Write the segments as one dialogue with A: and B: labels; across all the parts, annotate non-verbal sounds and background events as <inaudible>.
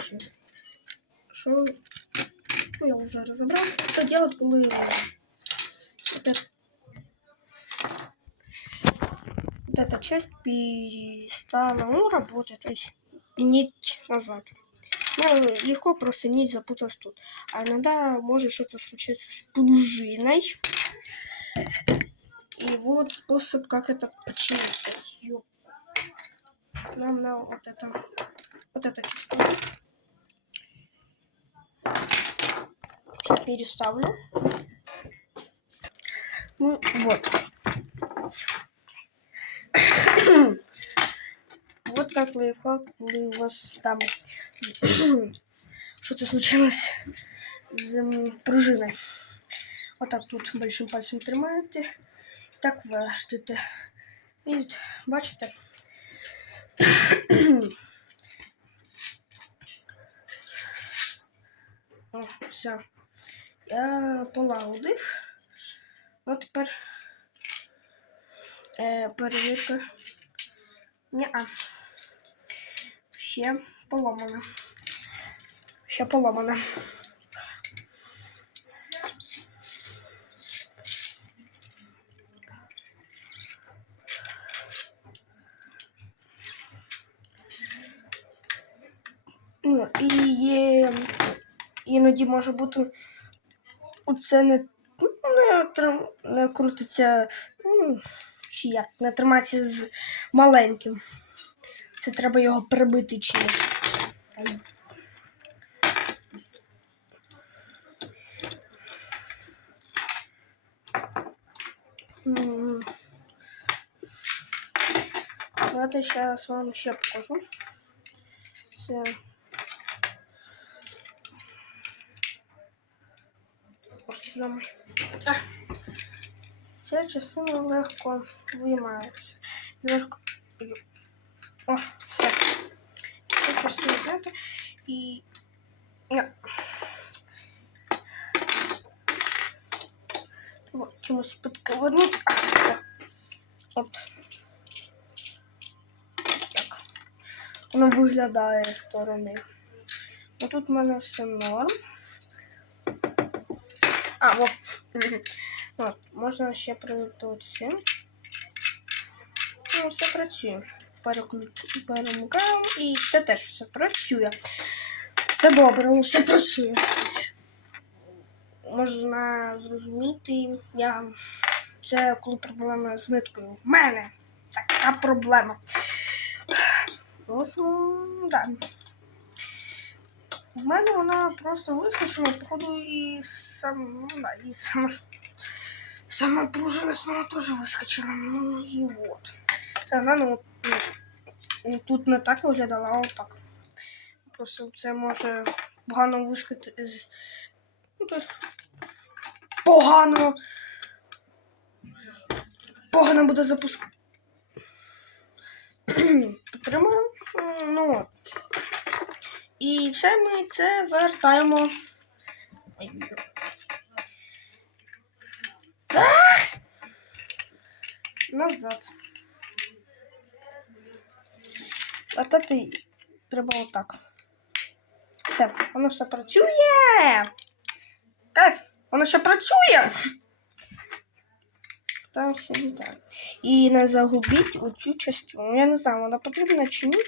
A: коротше. Що. Ну, я вже розібрав. Це делать, коли. Вот эта часть перестала ну, работать, то есть нить назад. Ну, легко просто нить запуталась тут. А иногда может что-то случиться с пружиной. И вот способ, как это починить. Нам на вот это, вот это чисто. Переставлю. Ну, вот. <coughs> Вот как лайфхак, коли у вас там <coughs> что-то случилось з м, пружиною. Отак тут большим пальцем тримаєте. Так вертите. Видите, бачите? <coughs> О, все. Я полагодив. Ну, тепер е, перевірка. Ні-а. Ще поломана. Ще поломана. Ну, і є, іноді може бути оце не, не, трим- не крутиться, ну, чи як, не тримається з маленьким. Це треба його прибити чимось. Ай. Давайте зараз вам ще покажу. Це. Ось Ця частина легко виймається. Легко. О, все. Це частина взяти і. Треба чомусь так. От. Так. Воно виглядає з сторони. Ну тут в мене все норм. А, о. Мгм. От, можна ще цим. Ну, все працює. Перемикаємо і це теж все працює. Це добре, все працює. Можна зрозуміти, я... це коли проблема з ниткою. В мене така проблема. Можу, да. В мене вона просто вискочила, походу, і сам, ну, да, і сама, сама пружина снова теж вискочила. Ну і от. Це вона, ну, ну, ну, тут не так виглядала, а отак. Просто це може погано вискочити з. Ну, тобто погано. Погано буде запуск. <clears throat> Підтримуємо. Ну. от. І все ми це вертаємо. Назад. Вертати треба отак. Все, воно все працює. Кайф, воно ще працює. Там все літає. І не загубіть оцю частину. Я не знаю, вона потрібна чи ні.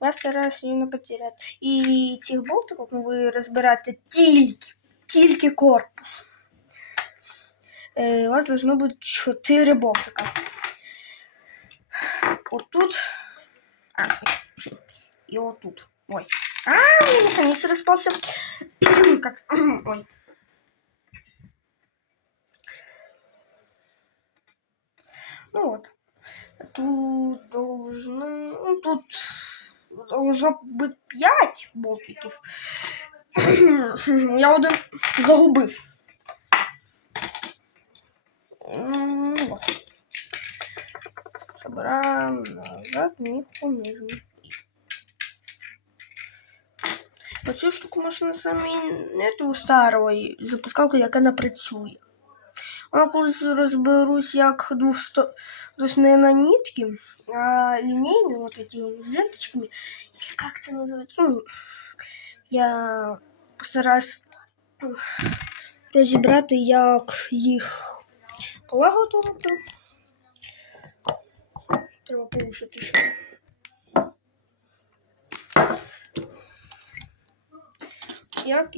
A: Я стараюся її не потеряти. І цих болтиків ну, ви розбираєте тільки, тільки корпус. Е, у вас должно бути 4 болтика. Отут. А, і отут. Ой. А, у меня канистр распался. <coughs> как... <coughs> Ой. Ну вот. Тут должны... Ну, тут бути 5 болтиків. Я один загубив. Ну. Забираємо назад механізм. Оцю штуку можна замінити у старої запускалку, яка не працює. Я колись розберусь, як двусто... Тобто не на нитки, а лінійні, вот эти з ленточками. Или как це називається? Ну, я постараюсь розібрати, як їх полагодувати. Треба повише трішки. Як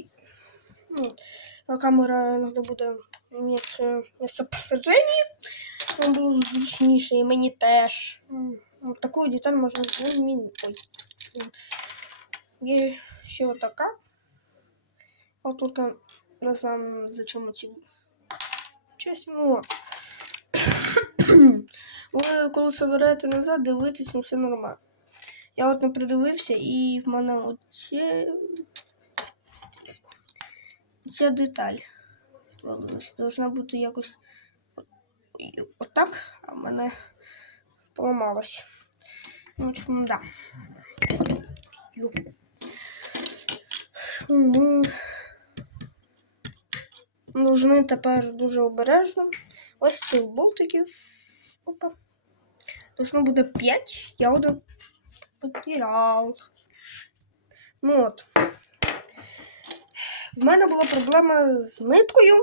A: ну, камера іноді буде міняти місцеположення, воно було зручніше, і мені теж. Таку деталь можна змінити. Є ще отака. А тільки не знаю, зачем ці чесно. Ну, ви коли собираєте назад, дивитесь, ну все нормально. Я от не придивився і в мене оце ця деталь. Должна бути якось от- і- отак, в мене поламалось. Ну, общем, да. Ю. Нужны тепер дуже обережно. Ось цих болтиків. Опа. Должно буде 5. Я один потеряв. Ну от. В мене була проблема з ниткою,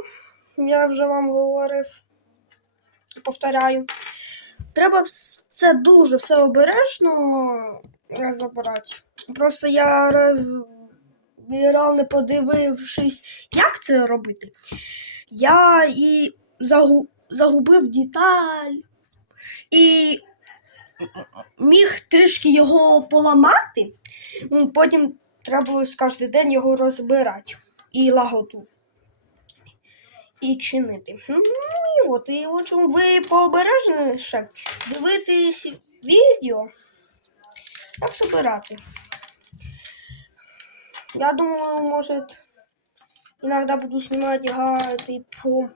A: я вже вам говорив, повторяю. Треба це дуже все обережно забирати. Просто я раз не подивившись, як це робити. Я і загу- загубив деталь і міг трішки його поламати. Потім треба було кожен день його розбирати і лагоду. І чинити. Ну і от, і от чому ви пообережніше дивитесь відео, як собирати. Я думаю, может, иногда буду снимать гайды по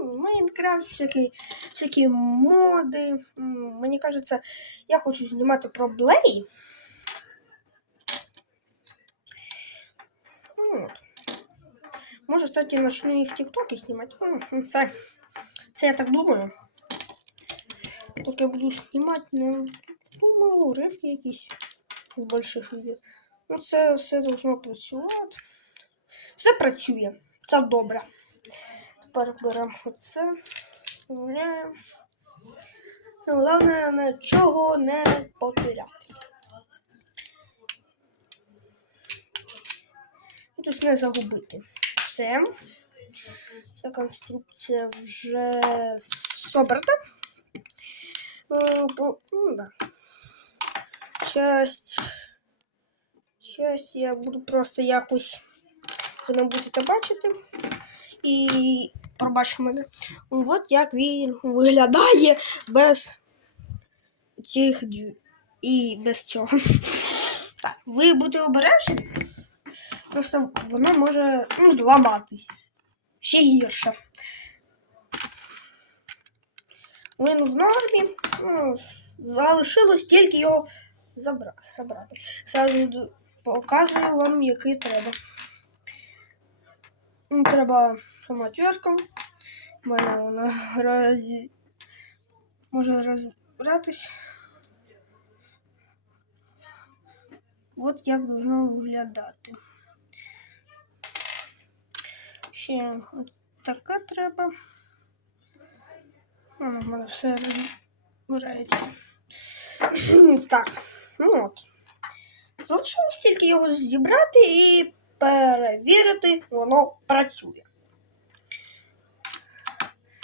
A: Майнкрафт, всякие, всякие моды. М, Мне кажется, я хочу знімати про. Ну, от. Може, кстати, начну і в ТикТоке знімати. Це, це я так думаю. Тільки я буду знімати, не думаю, уривки якісь з больших відео. Ну, це все должно працювати. Все працює. Це добре. Тепер беремо оце. Вставляємо. Ну, Головне нічого не потеряти. І Тобто не загубити. Все. Ця конструкція вже собрана. По, ну, да. Часть Щас я буду просто якось ви не будете бачити. І пробачте мене. От як він виглядає без цих і без цього. <laughs> Так, ви будете обережні. Просто воно може ну, зламатись. Ще гірше. Він в нормі. Ну, залишилось тільки його забра- забрати. Сразу показую вам, який треба. Треба сама тверка. У мене вона розі... може розбиратись. От як должно виглядати. Ще от така треба. Воно в мене все розбирається. <clears throat> Так, ну от. Залишилось тільки його зібрати і перевірити, воно працює.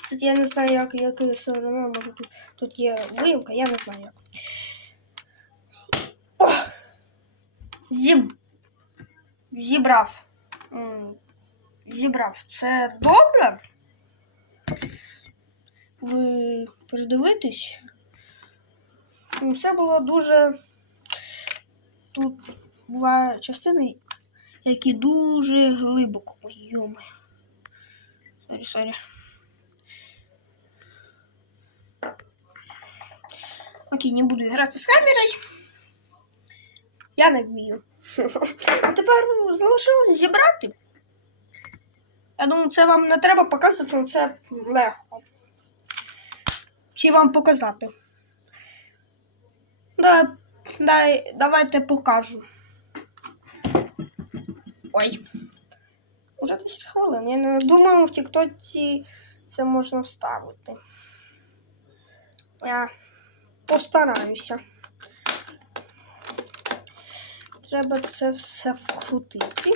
A: Кстати, я не знаю, як якої сторони, може тут, тут є виїмка, я не знаю як. О! Зіб... Зібрав. Зібрав. Це добре? Ви передивитесь? Ну, Все було дуже. Тут бувають частини, які дуже глибоко. Ой, йоми. Сорі, сорі. Окей, не буду гратися з камерою. Я не вмію. <laughs> А тепер залишилось зібрати. Я думаю, це вам не треба показувати, але це легко. Чи вам показати? Да, дай, давайте покажу. Ой. Уже 10 хвилин. Я не думаю, в Тіктоці це можна вставити. Я постараюся. Треба це все вкрутити.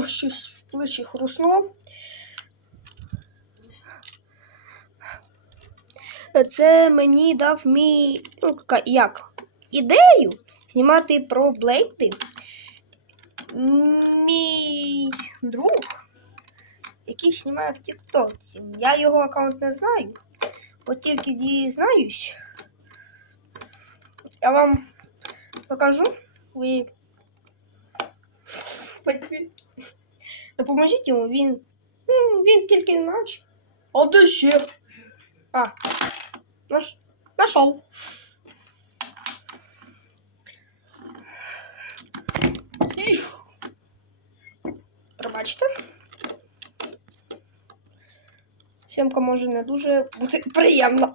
A: О, щось в плечі хруснуло. Це мені дав мій, ну, як, ідею знімати про блейти. Мій друг, який знімає в Тіктоці. Я його аккаунт не знаю, от тільки дізнаюсь. Я вам покажу. Ви допоможіть йому, він. Ну, він тільки наче. А де ще? А, наш, нашов. Їх. Пробачте. Сімка може не дуже бути приємна.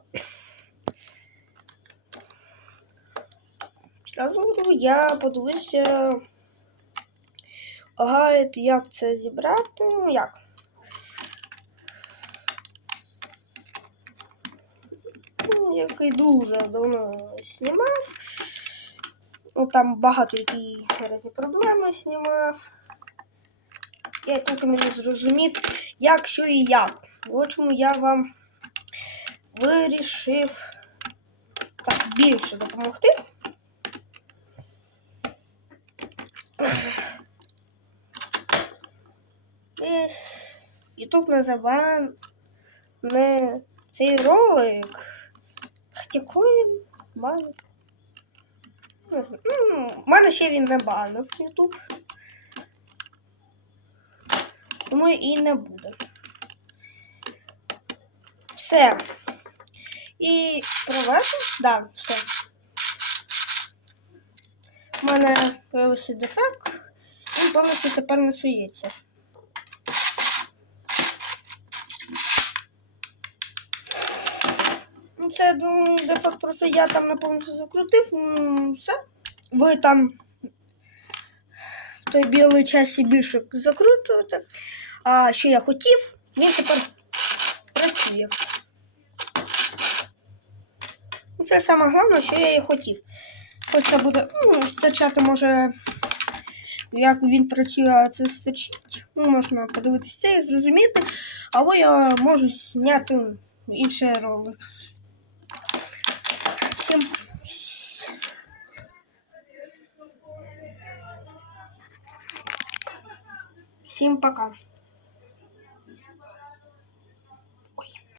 A: Зразу я подивився гайд, як це зібрати. Ну, як? Ну, який дуже давно знімав. Ну, там багато які різні проблеми знімав. Я тільки мені зрозумів, як, що і як. От чому я вам вирішив так більше допомогти. Ютуб називає не цей ролик. Хоча коли він банив? Не знаю. Ну, в мене ще він не банив Ютуб. Тому і не буде. Все. І провести? Да, все. У мене появився дефект. Він повністю тепер не сується. Це ну, дефект просто я там повністю закрутив. Все. Ви там той білий часі більше закрутуєте. А що я хотів, він тепер працює. Ну, Це саме головне, що я і хотів. Хоч це буде ну, стачати може, як він працює, а це стачить. Ну, можна подивитися і зрозуміти. Або я можу зняти інший ролик. Всім пока.